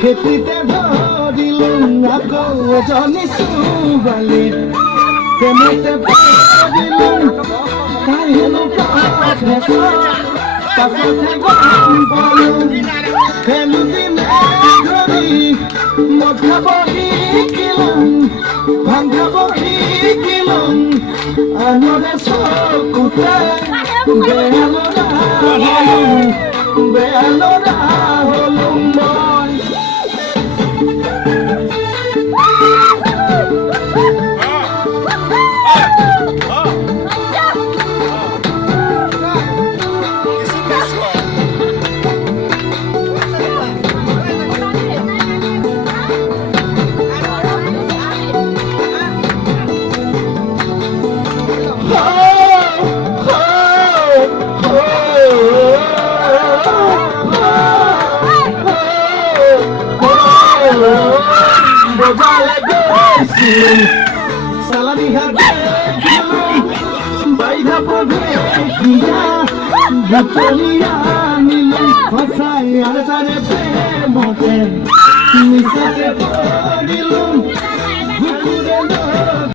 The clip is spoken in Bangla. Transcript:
খেতিতে ধরিলুম আকৌ এজনী ছোৱালী কেনেকে ধৰিলুম তাই হেনো পাছতহে গম পালোঁ খেলুদিনে ধৰি মদ খাব শিকিলুম ভাং খাব শিকিলুম আনৰে চকুতে বেয়া ল'ৰা হলুম মই Salami hati baik apa dia Victoria nilam fasai ada tare pe mote misake